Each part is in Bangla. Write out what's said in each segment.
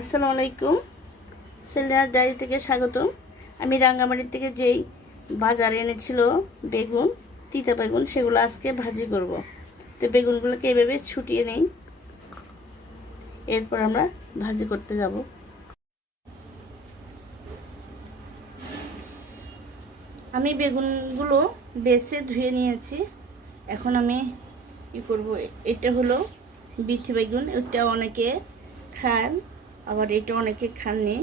আসসালামু আলাইকুম সেলিনার ডায়েরি থেকে স্বাগতম। আমি রাঙ্গামাটির থেকে যেই বাজারে এনেছিল বেগুন, তিতা বেগুন, সেগুলো আজকে ভাজি করব। তো বেগুনগুলোকে এভাবে ছুটিয়ে নেই। এরপর আমরা ভাজি করতে যাব। আমি বেগুনগুলো বেছে ধুয়ে নিয়েছি। এখন আমি ই করব। এটা হলো বিথি বেগুন। এটা অনেকে খান। আবার এটা অনেকে খাননি।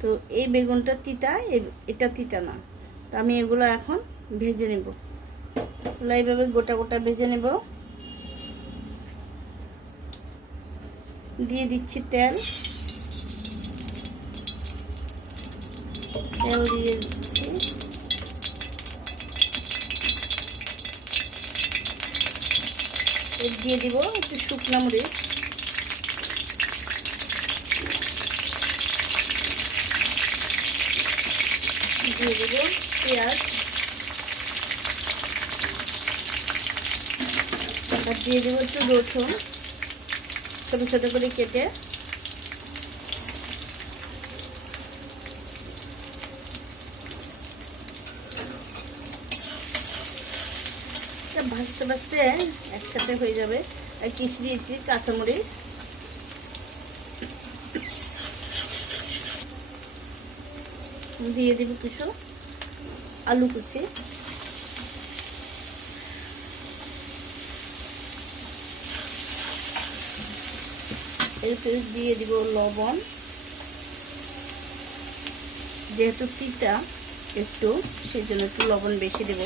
তো এই বেগুনটা তিতা এটা তিতা না। তো আমি এগুলো এখন ভেজে নেব। এগুলো এইভাবে গোটা গোটা ভেজে নেব। দিয়ে দিচ্ছি তেল। তেল দিয়ে দিচ্ছি। দিয়ে দিব একটু শুকনো মরিচ। দিয়ে দেবো পেঁয়াজ। আর দিয়ে দেবো একটু রসুন, ছোটো ছোটো করে কেটে। ভাজতে ভাজতে একসাথে হয়ে যাবে। আর কিছু দিয়েছি কাঁচামরিচ। দিয়ে দেবো কিছু আলু কুচি। দিয়ে দিব লবণ। যেহেতু তিতা একটু সেই জন্য একটু লবণ বেশি দেব।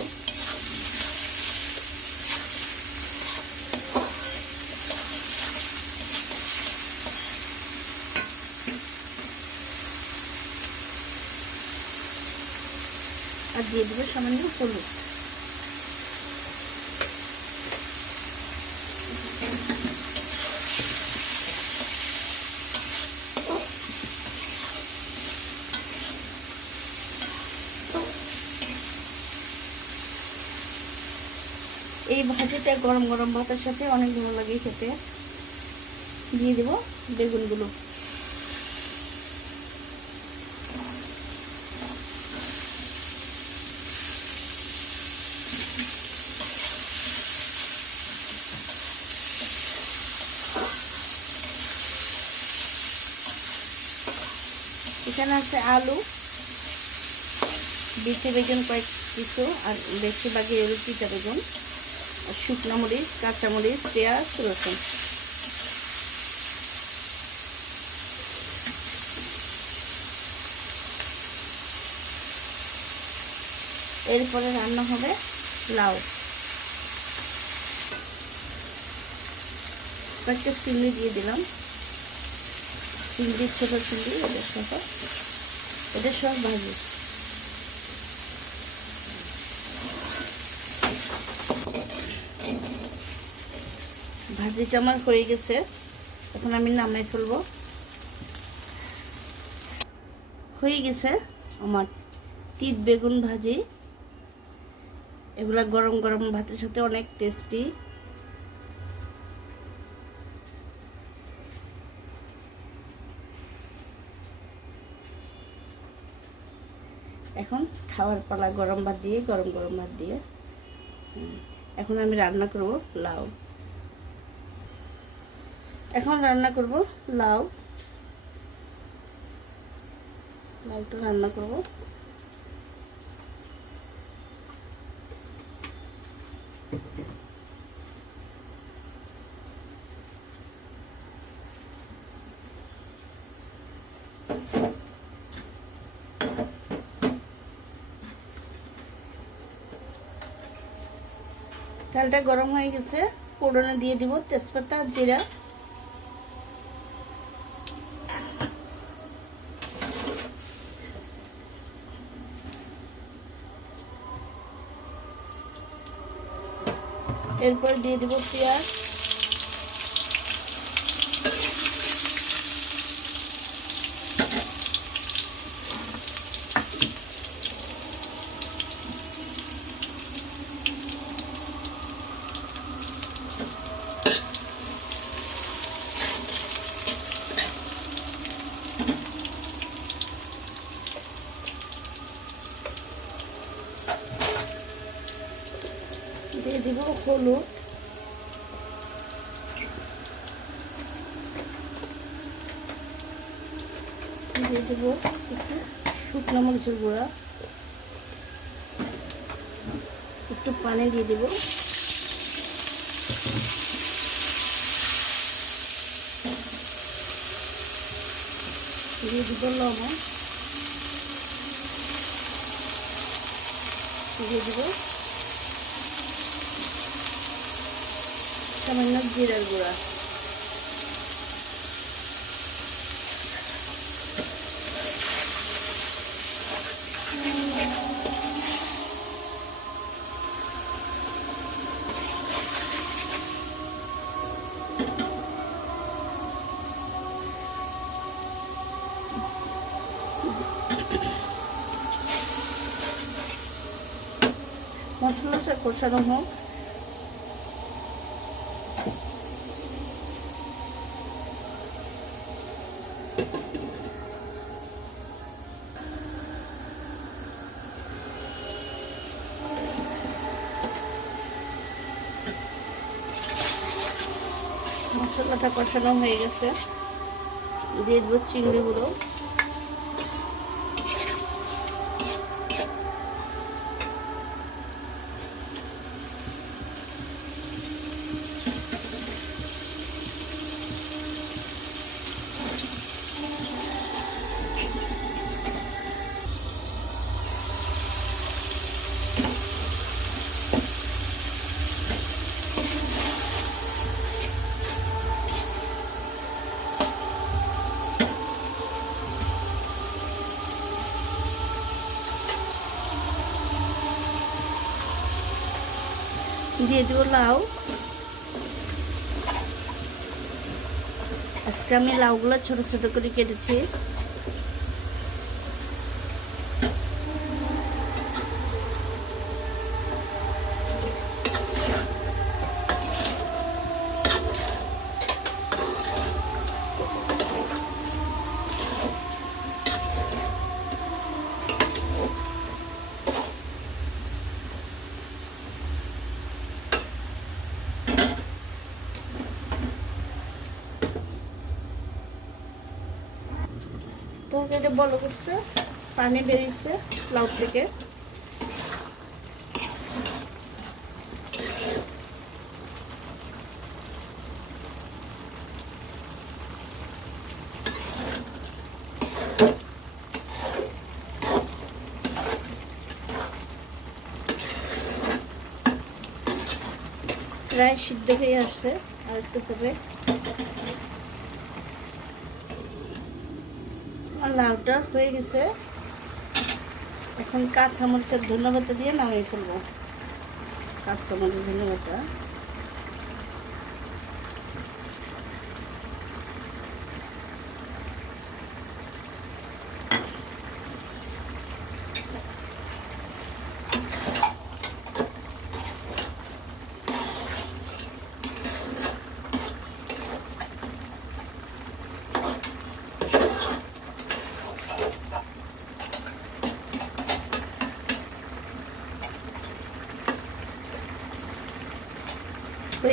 আর দিয়ে দেবো সামান্য হলুদ। এই ভাজিটা গরম গরম ভাতের সাথে অনেক ভালো লাগে খেতে। দিয়ে দেবো বেগুনগুলো। এখানে আছে আলু, বিচে বেগুন কয়েক কিছু, আর বেশিরভাগই এর চিটা বেগুন শুকনো মরিচ কাঁচামরিচ পেঁয়াজ, রসুন। এরপরে রান্না হবে লাউ। কয়েকটা চিংড়ি দিয়ে দিলাম। চিংড়ি, ছোটো চিংড়ি এটা সহ এটা সব ভাজি। ভাজিটা আমার হয়ে গেছে। এখন আমি নামাই ফেলব। হয়ে গেছে আমার তিত বেগুন ভাজি। এগুলা গরম গরম ভাতের সাথে অনেক টেস্টি এখন খাওয়ার পালা গরম ভাত দিয়ে, গরম গরম ভাত দিয়ে। এখন আমি রান্না করব লাউ। এখন রান্না করব লাউ। লাউটা রান্না করব। তেলটা গরম হয়ে গেছে। ফোড়নে দিয়ে দিব তেজপাতা জিরা। এরপর দিয়ে দিব পেঁয়াজ। হলুদ দিয়ে একটু শুকনো মরিচের গুঁড়া। একটু পানি দিয়ে দেবো। দিয়ে দিব লবণ। দিয়ে দিব সামান্য জিরার গুঁড়া। মশলাটা কষানো হোক। মশলাটা কষানো হয়ে গেছে। দিয়ে দেবো চিংড়ি দিয়ে দিব লাউ। আজকে আমি লাউগুলো ছোট ছোট করে কেটেছি। তরকারিটা বলো করছে পানি বেরিয়েছে লাউ থেকে। প্রায় সিদ্ধ হয়ে আসছে আর একটু হবে আর লাউটা হয়ে গেছে। এখন কাঁচামরিচের ধন্যবাদ দিয়ে নামিয়ে ফেলব। কাঁচামরিচ ধন্যবাদটা।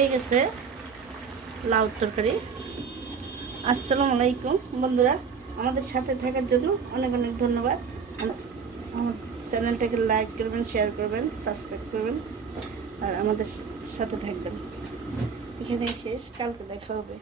হয়ে গেছে লাউ তরকারি। আসসালামু আলাইকুম বন্ধুরা, আমাদের সাথে থাকার জন্য অনেক অনেক ধন্যবাদ। আমার চ্যানেলটাকে লাইক করবেন, শেয়ার করবেন, সাবস্ক্রাইব করবেন, আর আমাদের সাথে থাকবেন। এখানে শেষ, কালকে দেখা হবে।